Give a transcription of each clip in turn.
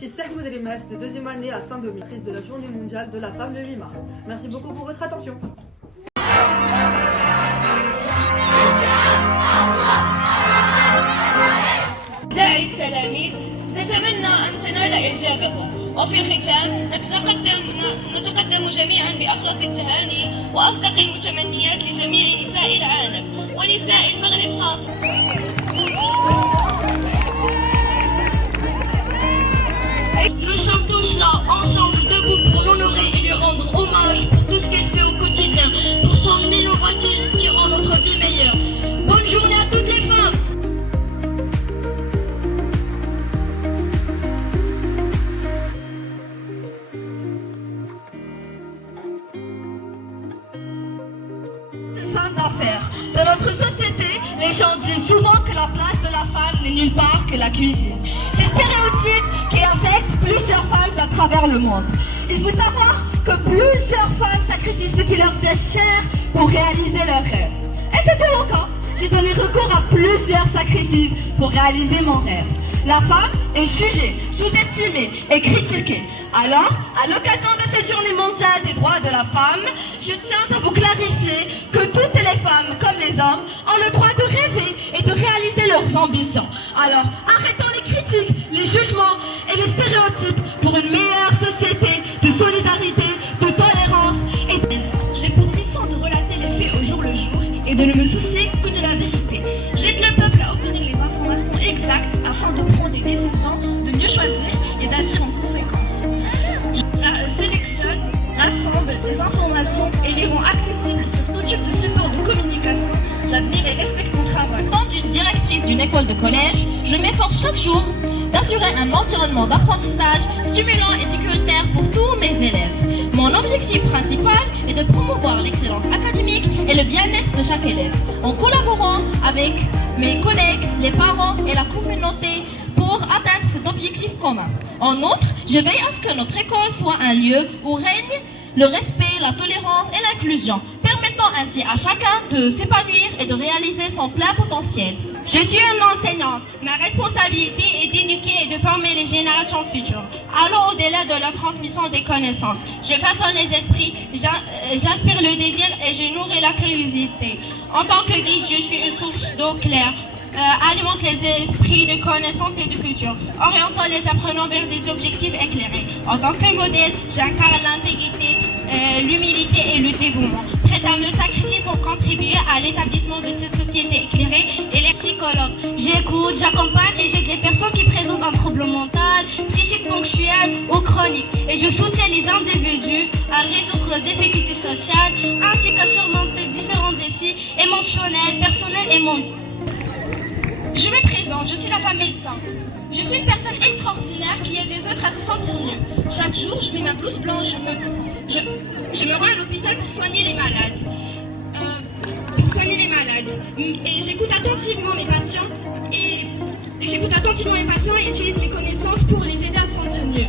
Ici Serge Moudelimès de 2e année à Saint-Denis, de la Journée mondiale de la femme le 8 mars. Merci beaucoup pour votre attention. أعزائي التلاميذ، نتمنى أن تنال إجابة. وفي الختام نتقدم جميعا بأخلص التهاني وأصدق المتمنيات لجميع نساء العالم ونساء المغرب خاصة. Nous sommes tous là, ensemble, debout pour l'honorer et lui rendre hommage pour tout ce qu'elle fait au quotidien, pour son innovatisme qui rend notre vie meilleure. Bonne journée à toutes les femmes. Femme d'affaires. Dans notre société, les gens disent souvent que la place de la femme n'est nulle part que la cuisine. Ces stéréotypes qui affectent plusieurs femmes à travers le monde. Il faut savoir que plusieurs femmes sacrifient ce qui leur est cher pour réaliser leurs rêves. Et c'était mon cas. J'ai donné recours à plusieurs sacrifices pour réaliser mon rêve. La femme est jugée, sous-estimée et critiquée. Alors, à l'occasion de cette journée mondiale des droits de la femme, je tiens à vous clarifier que toutes les femmes, comme les hommes, ont le droit de rêver et de réaliser leurs ambitions. Alors, arrêtons les critiques, les jugements et les stéréotypes pour une meilleure société de solidarité, de tolérance et de... J'ai pour mission de relater les faits au jour le jour et de ne me soucier que de la vérité. J'aide le peuple à obtenir les informations exactes afin de prendre des décisions, de mieux choisir et d'agir en conséquence. Je sélectionne, rassemble des informations et les rend accessibles sur tout type de support de communication. J'admire et respecte mon travail. En tant qu'une directrice d'une école de collège, je m'efforce chaque jour d'assurer un environnement d'apprentissage stimulant et sécuritaire pour tous mes élèves. Mon objectif principal est de promouvoir l'excellence académique et le bien-être de chaque élève, en collaborant avec mes collègues, les parents et la communauté pour atteindre cet objectif commun. En outre, je veille à ce que notre école soit un lieu où règne le respect, la tolérance et l'inclusion, permettant ainsi à chacun de s'épanouir et de réaliser son plein potentiel. Je suis une enseignante. Ma responsabilité est d'éduquer et de former les générations futures. Allons au-delà de la transmission des connaissances. Je façonne les esprits, j'inspire le désir et je nourris la curiosité. En tant que guide, je suis une source d'eau claire. Alimente les esprits de connaissance et de culture, orientant les apprenants vers des objectifs éclairés. En tant que modèle, j'incarne l'intégrité, l'humilité et le dévouement, prête à me sacrifier pour contribuer à l'établissement de cette société éclairée. Et les psychologues, j'écoute, j'accompagne et j'aide les personnes qui présentent un trouble mental, psychique ponctuel ou chronique. Et je soutiens les individus à résoudre leurs difficultés sociales ainsi qu'à surmonter différents défis émotionnels, personnels et mentaux. Je me présente, je suis la femme médecin. Je suis une personne extraordinaire qui aide les autres à se sentir mieux. Chaque jour, je mets ma blouse blanche, je me rends à l'hôpital pour soigner les malades. Et j'écoute attentivement mes patients et j'utilise mes connaissances pour les aider à se sentir mieux.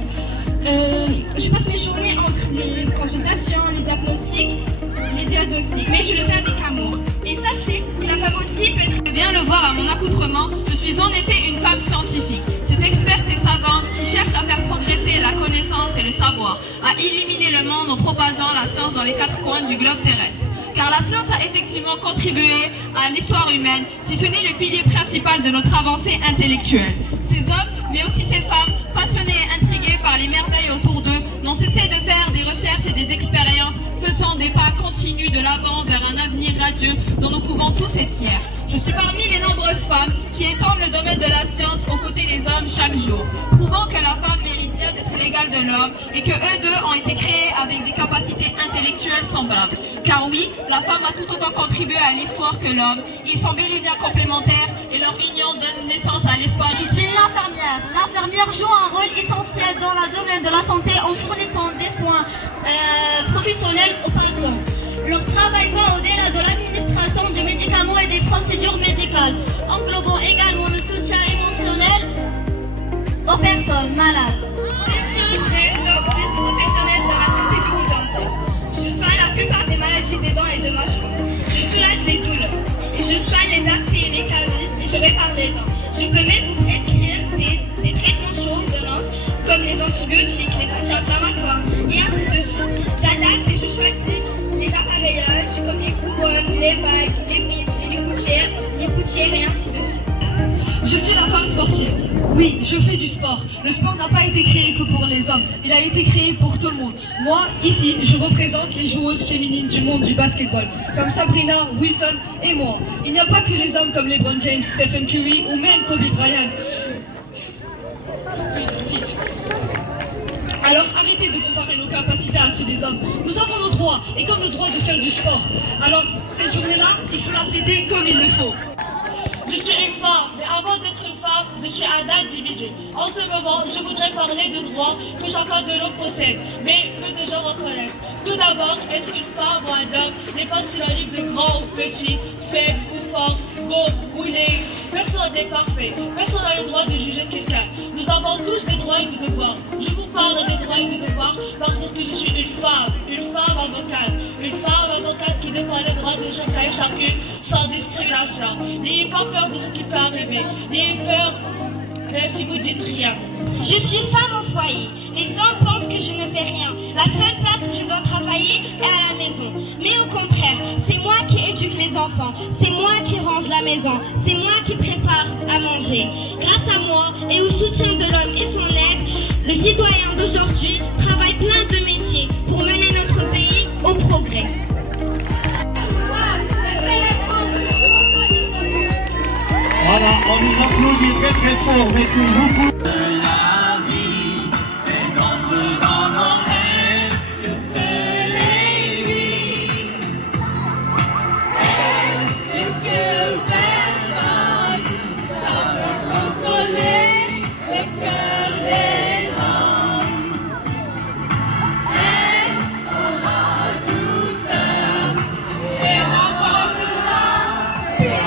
Je passe mes journées entre les consultations, les diagnostics, mais je le fais avec amour. Et sachez que la femme aussi peut être... Je viens le voir à mon accoutrement, je suis en effet une femme scientifique. Cette experte et savante qui cherche à faire progresser la connaissance et le savoir, à éliminer le monde en propageant la science dans les quatre coins du globe terrestre. Car la science a effectivement contribué à l'histoire humaine, si ce n'est le pilier principal de notre avancée intellectuelle. Ces hommes, mais aussi ces femmes, passionnés et intrigués par les merveilles autour d'eux, n'ont cessé de faire des recherches et des expériences, faisant des pas continus de l'avant vers un avenir radieux dont nous pouvons tous être fiers. Je suis parmi les nombreuses femmes qui étendent le domaine de la science aux côtés des hommes chaque jour, prouvant que la femme mérite bien d'être l'égale de l'homme et que eux deux ont été créés avec des capacités intellectuelles semblables. Car oui, la femme a tout autant contribué à l'histoire que l'homme. Ils sont bel et bien complémentaires et leur union donne naissance à l'espoir. Je suis l'infirmière. L'infirmière joue un rôle essentiel dans le domaine de la santé en fournissant des soins professionnels aux patients. Leur travail va au-delà de l'administration des médicaments et des procédures médicales, englobant également le soutien émotionnel aux personnes malades. Chirurgienne, doctrice professionnelle de la santé bucco-dentaire. Je soigne la plupart des maladies des dents et de mâchoire. Je soulage les douleurs. Et je soigne les artères et les caries et je répare les dents. Je peux même vous prescrire des traitements chauds de l'os, comme les antibiotiques, les anti-inflammatoires, et ainsi de suite. J'adapte et je choisis les appareillages comme les couronnes, les bagues, les bridges, les coutières et ainsi de suite. Je suis la femme sportive. Oui, je fais du sport. Le sport n'a pas été créé que pour les hommes. Il a été créé pour tout le monde. Moi, ici, je représente les joueuses féminines du monde du basketball, comme Sabrina, Wilson et moi. Il n'y a pas que les hommes comme LeBron James, Stephen Curry ou même Kobe Bryant. Alors arrêtez de comparer nos capacités à ceux des hommes. Nous avons nos droits, et comme le droit de faire du sport. Alors, cette journée-là, il faut la fêter comme il le faut. Je suis une femme, mais avant d'être une femme, je suis un individu. En ce moment, je voudrais parler de droits que chacun de nous possède, mais peu de gens reconnaissent. Tout d'abord, être une femme ou un homme n'est pas synonyme de grand ou petit, faible ou fort, beau ou laid. Personne n'est parfait, personne n'a le droit de juger quelqu'un. Nous avons tous des droits et des devoirs. Je vous parle des droits et des devoirs parce que je suis une femme avocate qui défend les droits de chacun et chacune sans discrimination. N'ayez pas peur de ce qui peut arriver, n'ayez peur si vous dites rien. Je suis femme au foyer. Les hommes pensent que je ne fais rien. La seule place où je dois travailler est à la maison. Mais au contraire, c'est moi qui éduque les enfants. C'est moi qui range la maison. C'est moi qui prépare à manger. Grâce à moi et au soutien de l'homme et son aide, le citoyen d'aujourd'hui travaille plein de métiers pour mener notre pays au progrès. Voilà, on nous applaudit très très fort, merci beaucoup. La vie, elle danse dans nos rêves, toutes les vies. C'est que personne savait consoler le cœur des hommes. Elles sont la douceur et remportent la paix.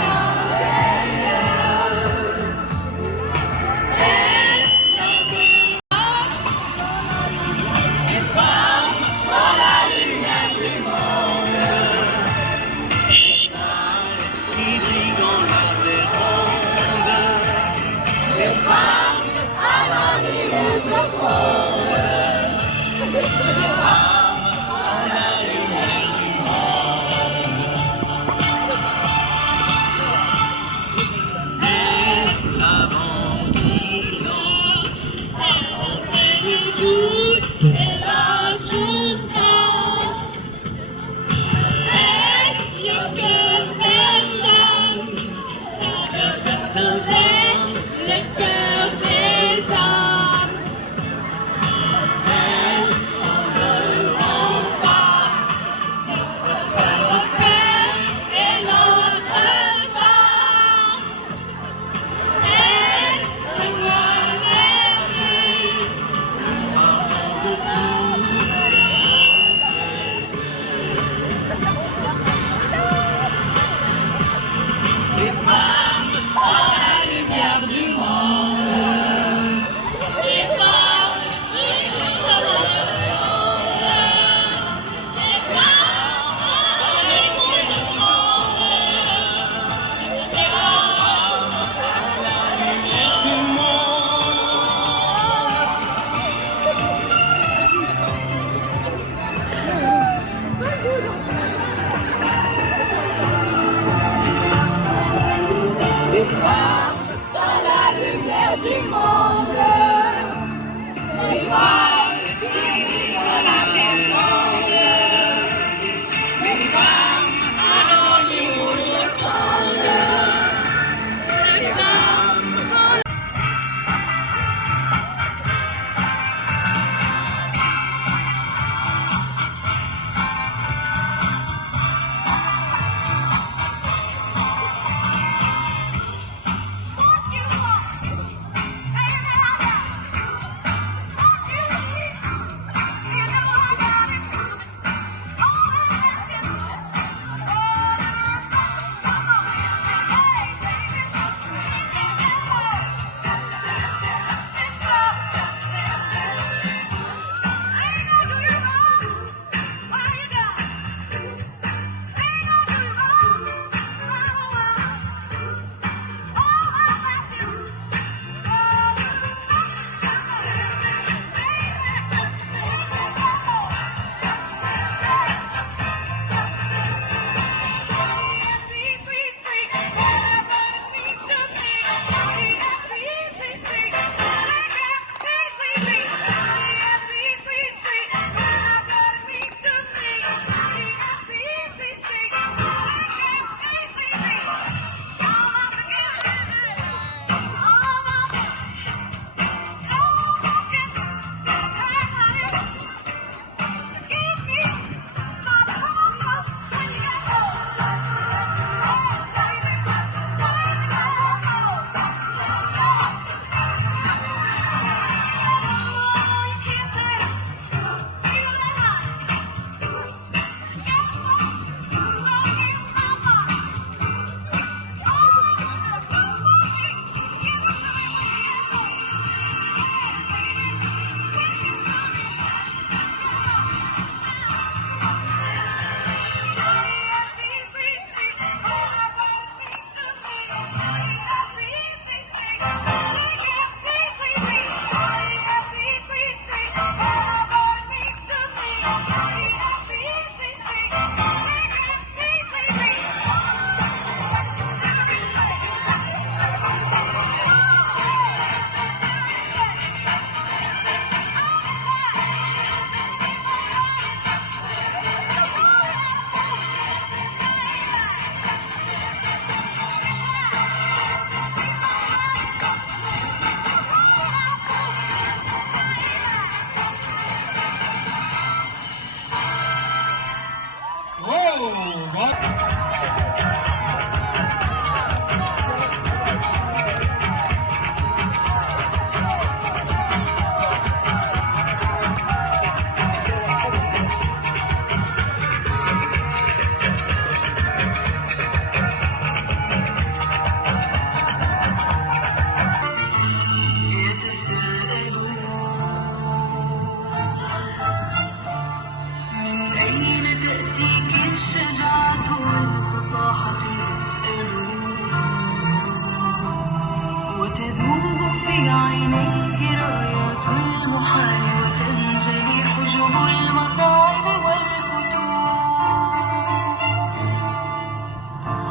وتذوب في عينيك رايات المحال وتنجلي حجب المصاعب والفتور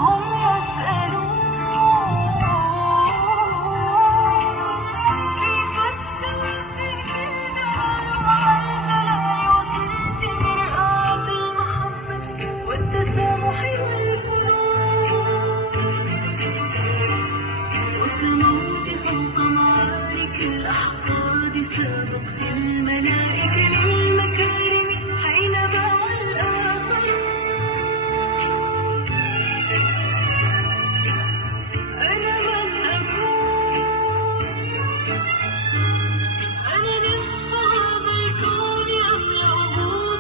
هم يسألون كيف استويتك الجمال مع الجلال وصرت مرآة المحبة والتسامح وسموت فوق معارك الأحقاد سابقت الملائكة للمكارم حين باع الآخر أنا من أكون أنا نصف هذا الكون أملأ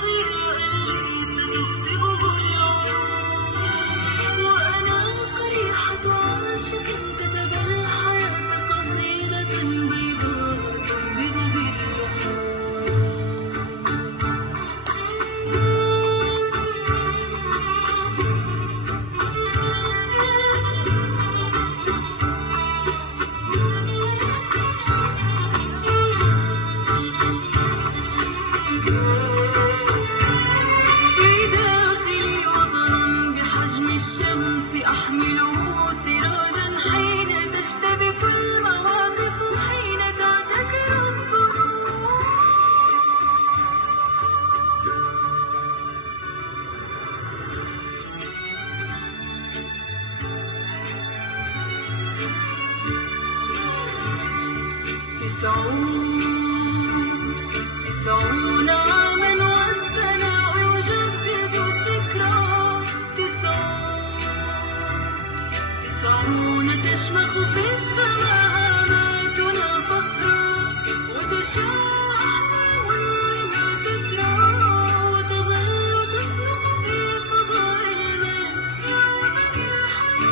ضياء الذي ستخطئه العيون وأنا صريحة عاشق كتب الحياة قصيدة بيضاء تنبض بالبحور في داخلي وطن بحجم الشمس أحمله سراجا حين تشتبك المواقف حين تعتكر الظروف تسعون عاما والسماء يجدد الذكرى تسعون تشمخ في السماء آماتنا فخرا وتشاع والعين تترى وتظل تصرخ في فضاء المجد يا بني الحي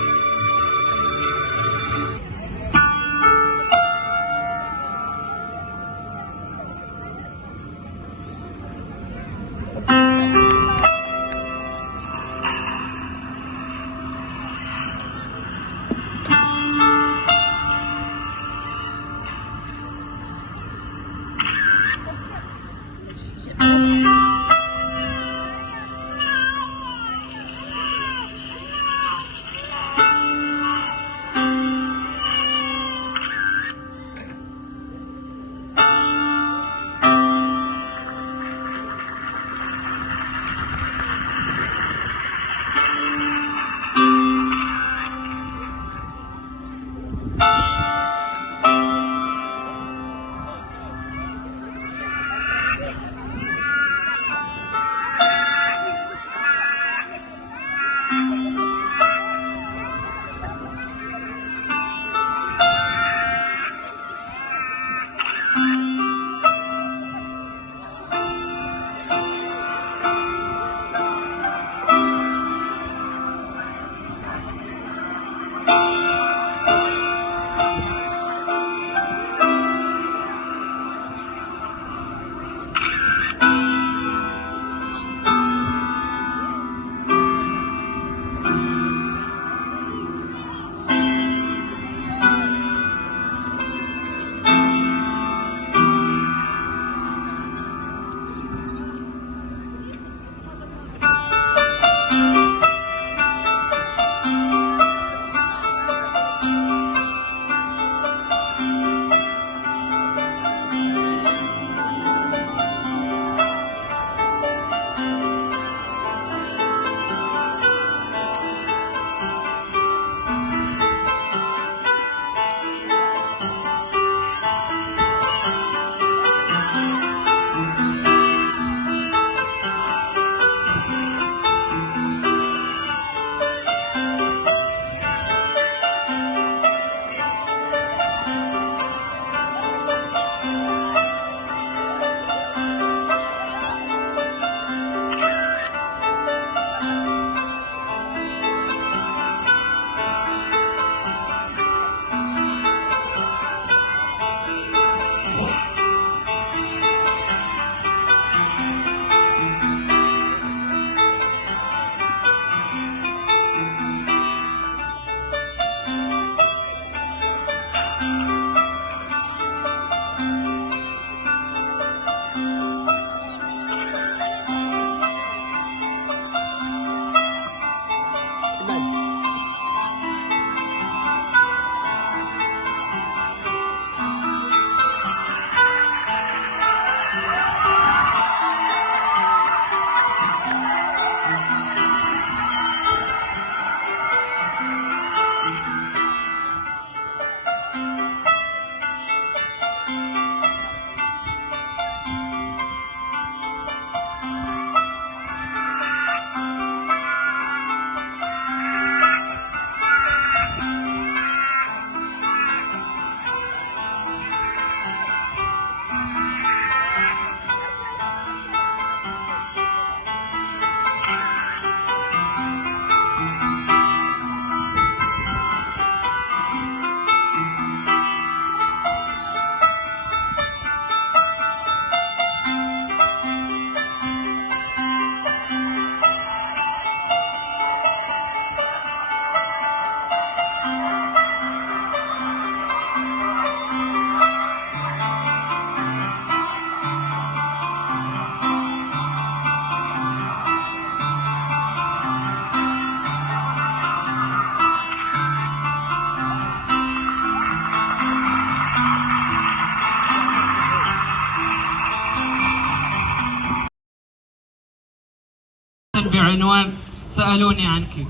بعنوان سألوني عنك.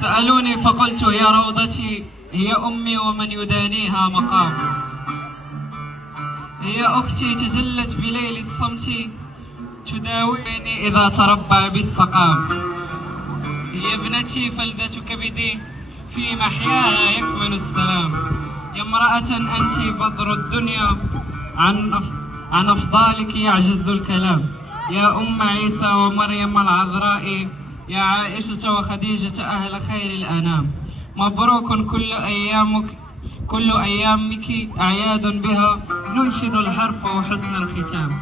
سألوني فقلت يا روضتي هي أمي ومن يدانيها مقام. هي أختي تجلت بليل الصمت تداويني إذا تربى بالسقام. هي ابنتي فلذة كبدي في محياها يكمن السلام. يا امرأة أنت بدر الدنيا عن أفضالك يعجز الكلام. يا أم عيسى ومريم العذراء يا عائشة وخديجة أهل خير الأنام. مبروك كل أيامك أعياد بها ننشد الحرف وحسن الختام.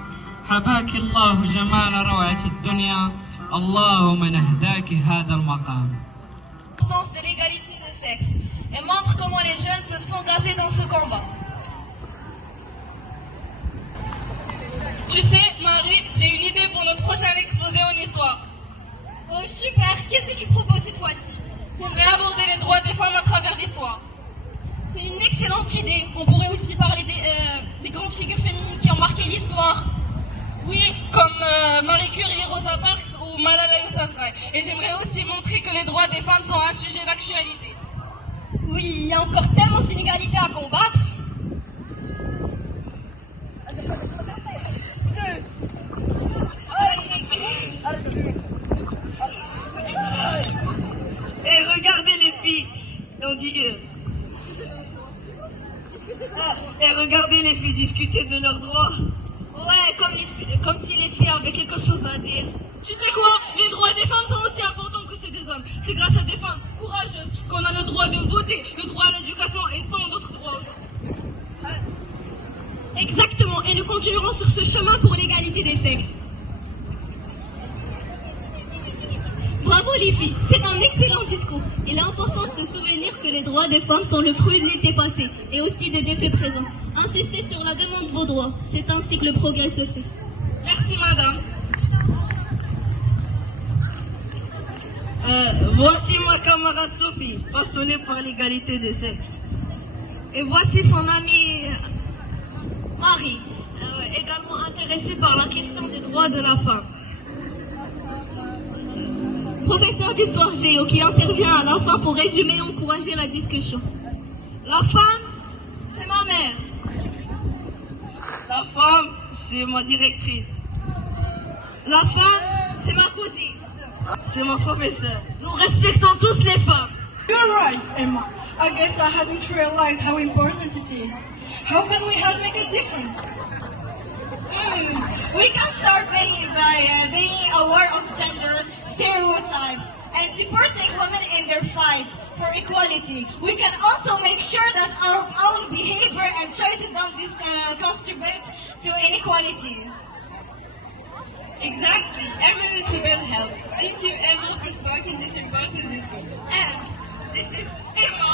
حباك الله جمال روعة الدنيا اللهم نهداك هذا المقام. L'importance de l'égalité des sexes et montre comment les jeunes peuvent s'engager dans ce combat. Tu sais, Marie, j'ai une idée pour notre prochain exposé en histoire. Oh super, qu'est-ce que tu proposes cette fois-ci? J'aimerais aborder les droits des femmes à travers l'histoire. C'est une excellente idée. On pourrait aussi parler des grandes figures féminines qui ont marqué l'histoire. Oui, comme Marie Curie, Rosa Parks ou Malala Yousafzai. Et j'aimerais aussi montrer que les droits des femmes sont un sujet d'actualité. Oui, il y a encore tellement d'inégalités à combattre. Et regardez les filles, on dit et regardez les filles discuter de leurs droits. Ouais, comme si les filles avaient quelque chose à dire. Tu sais quoi? Les droits des femmes sont aussi importants que ceux des hommes. C'est grâce à des femmes courageuses qu'on a le droit de voter, le droit à l'éducation et tant d'autres droits. Exactement, et nous continuerons sur ce chemin pour l'égalité des sexes. Bravo les filles, c'est un excellent discours. Il est important de se souvenir que les droits des femmes sont le fruit de l'été passé et aussi de défis présents. Insistez sur la demande de vos droits, c'est ainsi que le progrès se fait. Merci madame. Voici ma camarade Sophie, passionnée par l'égalité des sexes. Et voici son amie Marie, également intéressée par la question des droits de la femme. Professeur d'histoire géo qui intervient à la fin pour résumer et encourager la discussion. La femme, c'est ma mère. La femme, c'est ma directrice. La femme, c'est ma cousine. C'est ma professeure. Nous respectons tous les femmes. You're right, Emma. I guess I hadn't realized how important it is. How can we help make a difference? We can start by being aware of gender stereotypes and supporting women in their fight for equality. We can also make sure that our own behavior and choices don't contribute to inequalities. Exactly. Every little bit helps. Thank you, Emma, for sparking this important discussion. And this is Emma.